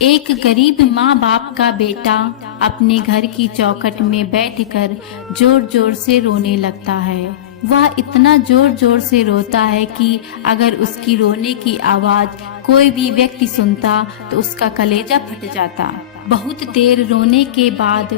एक गरीब माँ बाप का बेटा अपने घर की चौखट में बैठकर जोर जोर से रोने लगता है। वह इतना जोर जोर से रोता है कि अगर उसकी रोने की आवाज कोई भी व्यक्ति सुनता तो उसका कलेजा फट जाता। बहुत देर रोने के बाद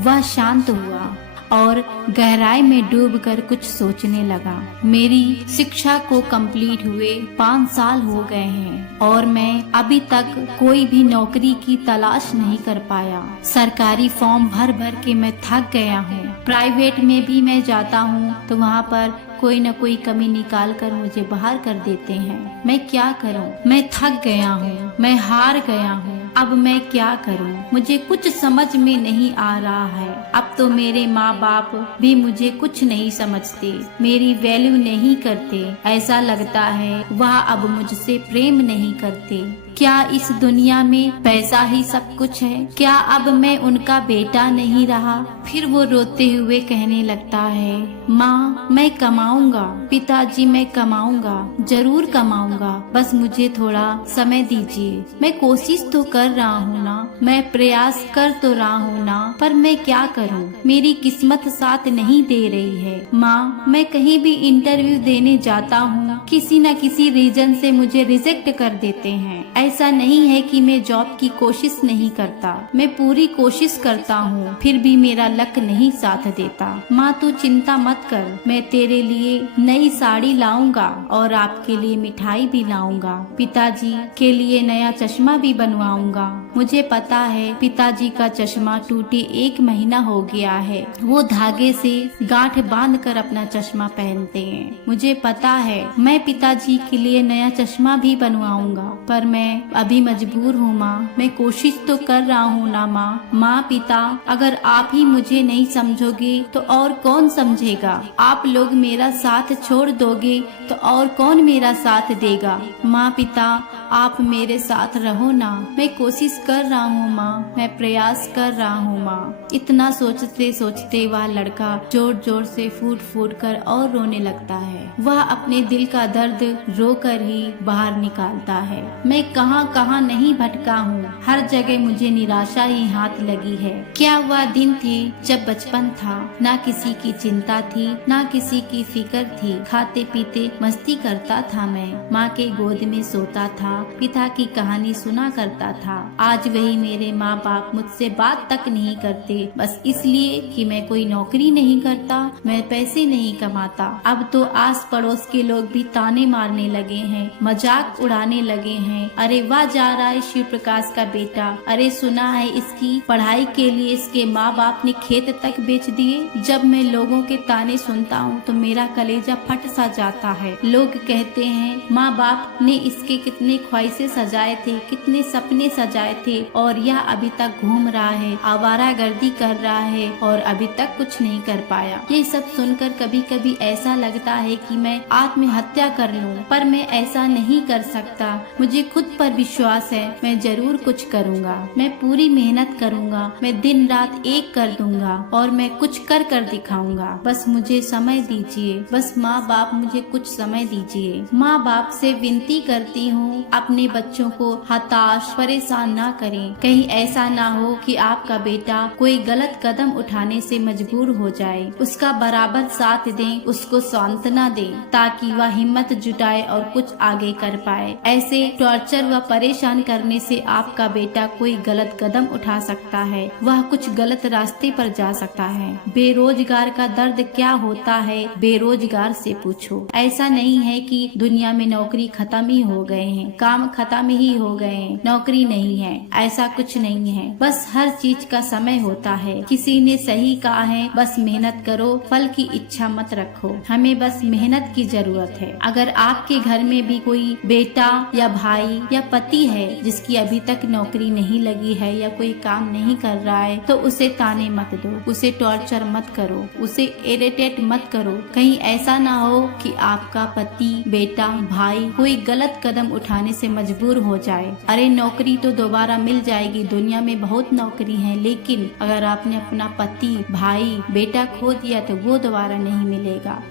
वह शांत हुआ और गहराई में डूबकर कुछ सोचने लगा। मेरी शिक्षा को कंप्लीट हुए 5 साल हो गए हैं और मैं अभी तक कोई भी नौकरी की तलाश नहीं कर पाया। सरकारी फॉर्म भर भर के मैं थक गया हूँ। प्राइवेट में भी मैं जाता हूँ तो वहाँ पर कोई न कोई कमी निकाल कर मुझे बाहर कर देते हैं। मैं क्या करूँ? मैं थक गया हूँ, मैं हार गया हूँ। अब मैं क्या करूँ? मुझे कुछ समझ में नहीं आ रहा है। अब तो मेरे माँ बाप भी मुझे कुछ नहीं समझते, मेरी वैल्यू नहीं करते। ऐसा लगता है वह अब मुझसे प्रेम नहीं करते। क्या इस दुनिया में पैसा ही सब कुछ है? क्या अब मैं उनका बेटा नहीं रहा? फिर वो रोते हुए कहने लगता है, माँ मैं कमाऊंगा, पिताजी मैं कमाऊंगा, जरूर कमाऊंगा, बस मुझे थोड़ा समय दीजिए। मैं कोशिश तो कर रहा हूँ ना, मैं प्रयास कर तो रहा हूँ ना, पर मैं क्या करूँ? मेरी किस्मत साथ नहीं दे रही है। माँ मैं कहीं भी इंटरव्यू देने जाता हूँ, किसी न किसी रीजन से मुझे रिजेक्ट कर देते हैं। ऐसा नहीं है कि मैं जॉब की कोशिश नहीं करता, मैं पूरी कोशिश करता हूँ, फिर भी मेरा लक नहीं साथ देता। माँ तू चिंता मत कर, मैं तेरे लिए नई साड़ी लाऊंगा और आपके लिए मिठाई भी लाऊंगा। पिताजी के लिए नया चश्मा भी बनवाऊंगा। मुझे पता है पिताजी का चश्मा टूटे 1 महीना हो गया है। वो धागे से गांठ बांध कर अपना चश्मा पहनते हैं। मुझे पता है मैं पिताजी के लिए नया चश्मा भी बनवाऊंगा, पर मैं अभी मजबूर हूँ माँ। मैं कोशिश तो कर रहा हूँ ना माँ। माँ पिता अगर आप ही मुझे नहीं समझोगे तो और कौन समझेगा? आप लोग मेरा साथ छोड़ दोगे तो और कौन मेरा साथ देगा? माँ पिता आप मेरे साथ रहो ना। मैं कोशिश कर रहा हूँ माँ, मैं प्रयास कर रहा हूँ माँ। इतना सोचते सोचते वह लड़का जोर जोर से फूट फूट कर और रोने लगता है। वह अपने दिल का दर्द रो कर ही बाहर निकालता है। मैं कहाँ कहाँ नहीं भटका हूँ, हर जगह मुझे निराशा ही हाथ लगी है। क्या वह दिन थे जब बचपन था, ना किसी की चिंता थी, ना किसी की फिक्र थी। खाते पीते मस्ती करता था मैं, माँ के गोद में सोता था, पिता की कहानी सुना करता था। आज वही मेरे माँ बाप मुझसे बात तक नहीं करते, बस इसलिए कि मैं कोई नौकरी नहीं करता, मैं पैसे नहीं कमाता। अब तो आस पड़ोस के लोग भी ताने मारने लगे हैं, मजाक उड़ाने लगे हैं। अरे वाह जा रहा है शिव प्रकाश का बेटा, अरे सुना है इसकी पढ़ाई के लिए इसके माँ बाप ने खेत तक बेच दिए। जब मैं लोगों के ताने सुनता हूँ तो मेरा कलेजा फट सा जाता है। लोग कहते हैं माँ बाप ने इसके कितने ख्वाहिशें सजाए थे, कितने सपने सजाए थे, और यह अभी तक घूम रहा है, आवारागर्दी कर रहा है और अभी तक कुछ नहीं कर पाया। ये सब सुनकर कभी कभी ऐसा लगता है कि मैं आत्महत्या कर लूं, पर मैं ऐसा नहीं कर सकता। मुझे खुद पर विश्वास है, मैं जरूर कुछ करूँगा, मैं पूरी मेहनत करूँगा, मैं दिन रात एक कर दूंगा और मैं कुछ कर कर दिखाऊंगा। बस मुझे समय दीजिए, बस माँ बाप मुझे कुछ समय दीजिए। माँ बाप से विनती करती हूँ अपने बच्चों को हताश परेशान ना करें। कहीं ऐसा ना हो कि आपका बेटा कोई गलत कदम उठाने से मजबूर हो जाए। उसका बराबर साथ दें, उसको सांत्वना दें ताकि वह हिम्मत जुटाए और कुछ आगे कर पाए। ऐसे टॉर्चर व परेशान करने से आपका बेटा कोई गलत कदम उठा सकता है, वह कुछ गलत रास्ते पर जा सकता है। बेरोजगार का दर्द क्या होता है बेरोजगार से पूछो। ऐसा नहीं है कि दुनिया में नौकरी खत्म ही हो गए हैं, काम खत्म ही हो गए हैं, नौकरी नहीं है, ऐसा कुछ नहीं है। बस हर चीज का समय होता है। किसी ने सही कहा है, बस मेहनत करो, फल की इच्छा मत रखो। हमें बस मेहनत की जरूरत है। अगर आपके घर में भी कोई बेटा या भाई या पति है जिसकी अभी तक नौकरी नहीं लगी है या कोई काम नहीं कर रहा है तो उसे ताने मत दो, उसे टॉर्चर मत करो, उसे इरिटेट मत करो। कहीं ऐसा ना हो कि आपका पति, बेटा, भाई कोई गलत कदम उठाने से मजबूर हो जाए। अरे नौकरी तो दोबारा मिल जाएगी, दुनिया में बहुत नौकरी है, लेकिन अगर आपने अपना पति, भाई, बेटा खो दिया तो वो दोबारा नहीं मिलेगा।